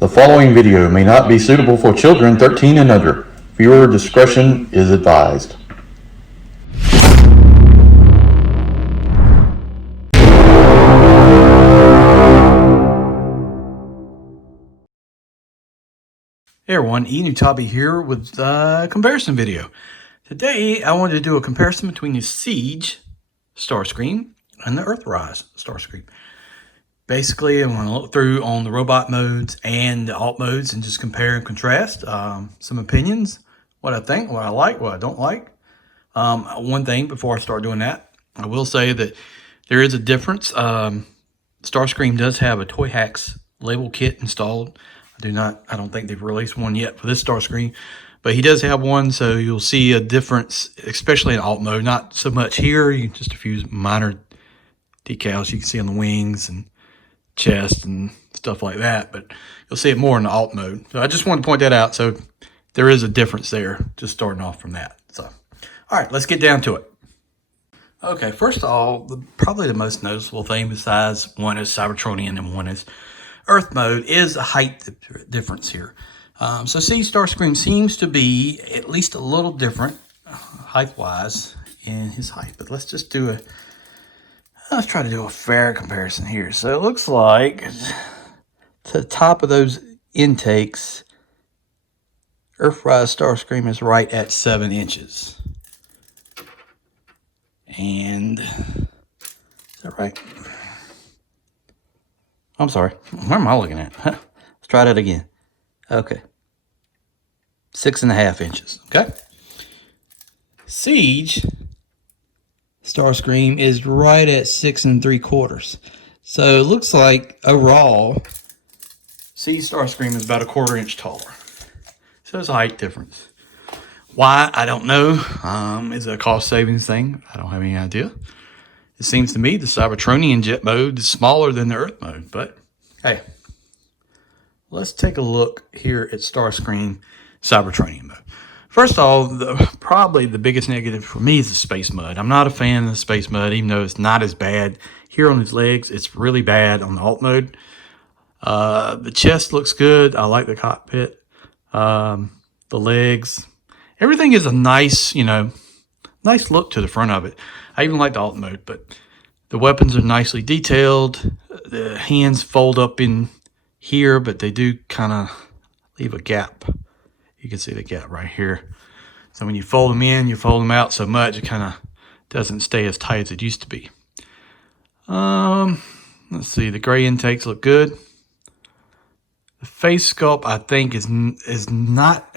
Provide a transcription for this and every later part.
The following video may not be suitable for children 13 and under. Viewer discretion is advised. Hey everyone, Enewtabie here with a comparison video. Today I wanted to do a comparison between the Siege Starscream and the Earthrise Starscream. Basically, I'm going to look through on the robot modes and the alt modes and just compare and contrast some opinions, what I think, what I like, what I don't like. One thing before I start doing that, I will say that there is a difference. Starscream does have a Toy Hacks label kit installed. I don't think they've released one yet for this Starscream, but he does have one, so you'll see a difference, especially in alt mode. Not so much here, just a few minor decals you can see on the wings and chest and stuff like that, but you'll see it more in the alt mode. So I just wanted to point that out. So there is a difference there, just starting off from that. So, all right, let's get down to it. Okay, first of all, probably the most noticeable thing besides one is Cybertronian and one is Earth mode is a height difference here. So Siege Starscream seems to be at least a little different height-wise in his height, but let's try to do a fair comparison here. So it looks like to the top of those intakes, Earthrise Starscream is right at 7 inches. And is that right? I'm sorry. Where am I looking at? Let's try that again. Okay. 6.5 inches. Okay. Siege Starscream is right at 6 3/4. So it looks like overall, Siege Starscream is about 1/4 inch taller. So it's a height difference. Why? I don't know. Is it a cost savings thing? I don't have any idea. It seems to me the Cybertronian jet mode is smaller than the Earth mode, but hey, let's take a look here at Starscream Cybertronian mode. First of all, probably the biggest negative for me is the space mud. I'm not a fan of the space mud, even though it's not as bad. Here on his legs, it's really bad on the alt mode. The chest looks good. I like the cockpit. The legs. Everything is a nice, nice look to the front of it. I even like the alt mode, but the weapons are nicely detailed. The hands fold up in here, but they do kind of leave a gap. You can see the gap right here. So when you fold them in, you fold them out so much, it kind of doesn't stay as tight as it used to be. Let's see, the gray intakes look good. The face sculpt, I think, is not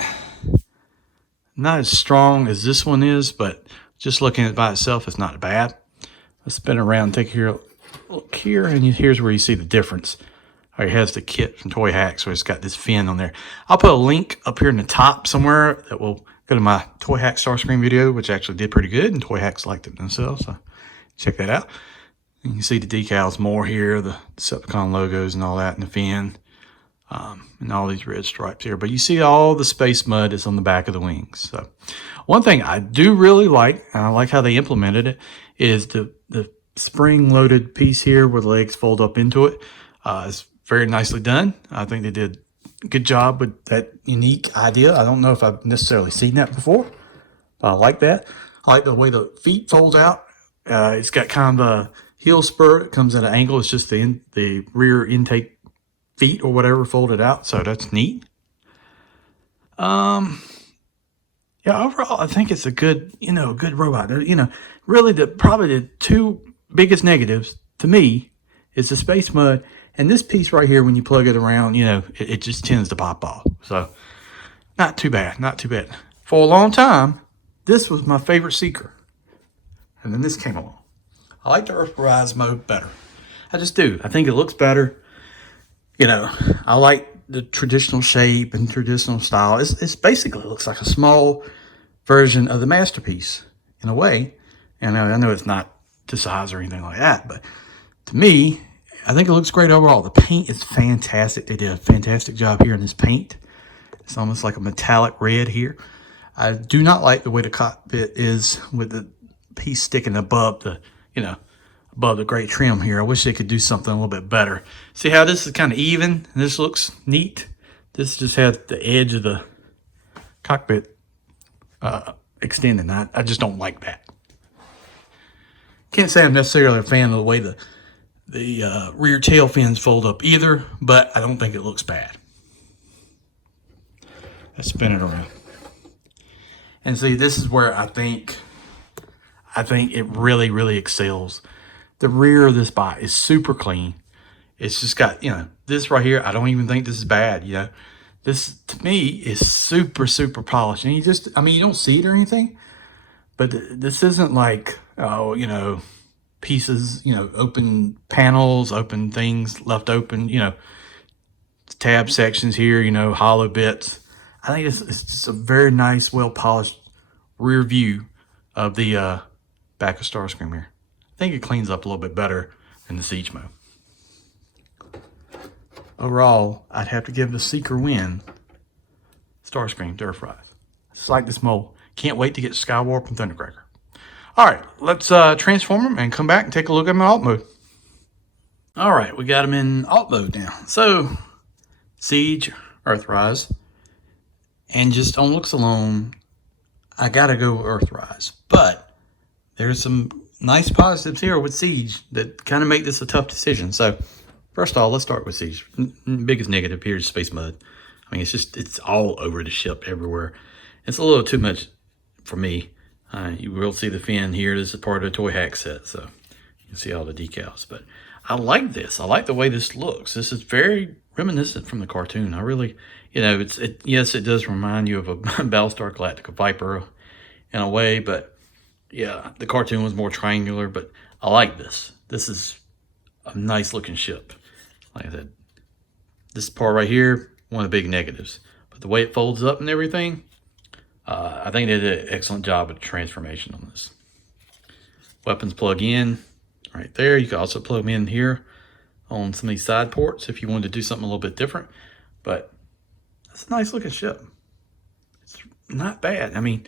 as strong as this one is, but just looking at it by itself, it's not bad. Let's spin around and take here, look here, and here's where you see the difference. It has the kit from Toy Hacks, so it's got this fin on there. I'll put a link up here in the top somewhere that will go to my Toy Hacks Starscream video, which actually did pretty good, and Toy Hacks liked it themselves, so check that out. You can see the decals more here, the Decepticon logos and all that, and the fin, and all these red stripes here. But you see all the space mud is on the back of the wings. So one thing I do really like, and I like how they implemented it, is the spring-loaded piece here where the legs fold up into it. It's very nicely done. I think they did a good job with that unique idea. I don't know if I've necessarily seen that before, but I like that. I like the way the feet fold out. It's got kind of a heel spur. It comes at an angle. It's just the rear intake feet or whatever folded out, so that's neat. Yeah, overall, I think it's a good, good robot. Really, probably the two biggest negatives to me is the space mud, and this piece right here, when you plug it around, it just tends to pop off. So, not too bad, not too bad. For a long time, this was my favorite Seeker, and then this came along. I like the Earthrise mode better. I just do. I think it looks better. I like the traditional shape and traditional style. It's basically looks like a small version of the Masterpiece in a way. And I know it's not to size or anything like that, but to me, I think it looks great overall. The paint is fantastic. They did a fantastic job here in this paint. It's almost like a metallic red here. I do not like the way the cockpit is with the piece sticking above the, above the gray trim here. I wish they could do something a little bit better. See how this is kind of even? This looks neat. This just has the edge of the cockpit extended. I just don't like that. Can't say I'm necessarily a fan of the way the rear tail fins fold up either, but I don't think it looks bad. Let's spin it around. And see, this is where I think it really, really excels. The rear of this bike is super clean. It's just got, this right here, I don't even think this is bad, This, to me, is super, super polished. And you don't see it or anything, but this isn't like, pieces, open panels, open things left open, tab sections here, hollow bits. I think it's just a very nice, well-polished rear view of the back of Starscream here. I think it cleans up a little bit better than the Siege mode. Overall, I'd have to give the Seeker win Starscream to Earthrise. Just like this mold. Can't wait to get Skywarp and Thundercracker. Alright, let's transform them and come back and take a look at my alt mode. Alright, we got them in alt mode now. So, Siege, Earthrise, and just on looks alone, I gotta go with Earthrise. But there's some nice positives here with Siege that kind of make this a tough decision. So, first of all, let's start with Siege. Biggest negative here is space mud. I mean, it's all over the ship everywhere. It's a little too much for me. You will see the fin here. This is part of the toy hack set, so you can see all the decals. But I like this. I like the way this looks. This is very reminiscent from the cartoon. I really, yes, it does remind you of a Battlestar Galactica Viper in a way, but yeah, the cartoon was more triangular, but I like this. This is a nice looking ship. Like I said, this part right here, one of the big negatives. But the way it folds up and everything, I think they did an excellent job of transformation on this. Weapons plug in right there. You can also plug them in here on some of these side ports if you wanted to do something a little bit different. But it's a nice looking ship. It's not bad. I mean,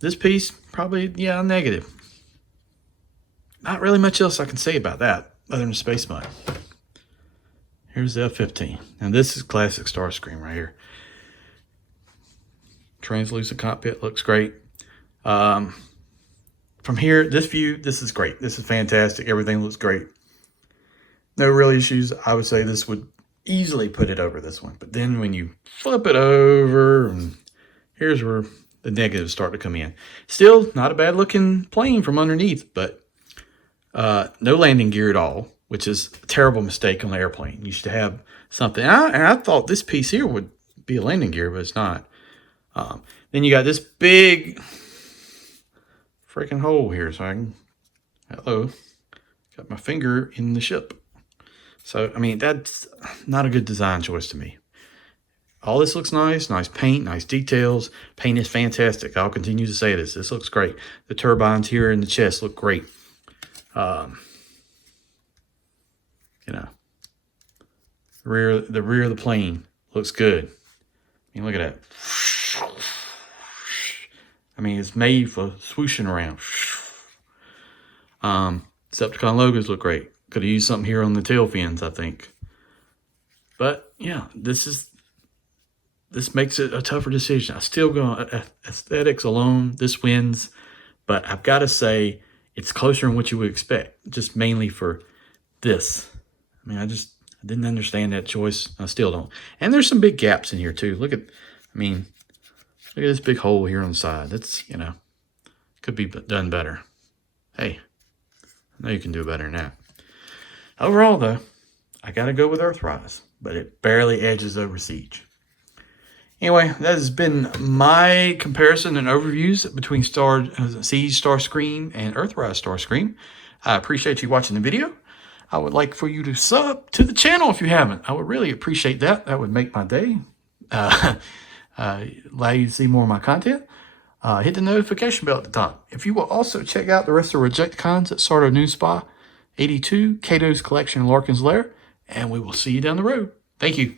this piece probably, negative. Not really much else I can say about that other than space mud. Here's the F-15. Now this is classic Starscream right here. Translucent cockpit looks great. From here, this view, this is great. This is fantastic. Everything looks great. No real issues. I would say this would easily put it over this one. But then when you flip it over, and here's where the negatives start to come in. Still, not a bad looking plane from underneath, but no landing gear at all, which is a terrible mistake on the airplane. You should have something. And I thought this piece here would be a landing gear, but it's not. Then you got this big freaking hole here, so I can, got my finger in the ship. So, I mean, that's not a good design choice to me. All this looks nice paint, nice details. Paint is fantastic. I'll continue to say this. This looks great. The turbines here in the chest look great. The rear of the plane looks good. I mean, look at that. I mean, it's made for swooshing around. Decepticon logos look great. Could have used something here on the tail fins, I think. But yeah, this makes it a tougher decision. I still go aesthetics alone. This wins, but I've got to say it's closer than what you would expect. Just mainly for this. I mean, I didn't understand that choice. I still don't. And there's some big gaps in here too. Look at this big hole here on the side. That's, could be done better. Hey, I know you can do better than that. Overall, though, I got to go with Earthrise, but it barely edges over Siege. Anyway, that has been my comparison and overviews between Siege Starscream and Earthrise Starscream. I appreciate you watching the video. I would like for you to sub to the channel if you haven't. I would really appreciate that. That would make my day. Allow you to see more of my content. Hit the notification bell at the top. If you will also check out the rest of Rejecticons at Sardo News Spa 82, Kato's Collection, and Larkin's Lair, and we will see you down the road. Thank you.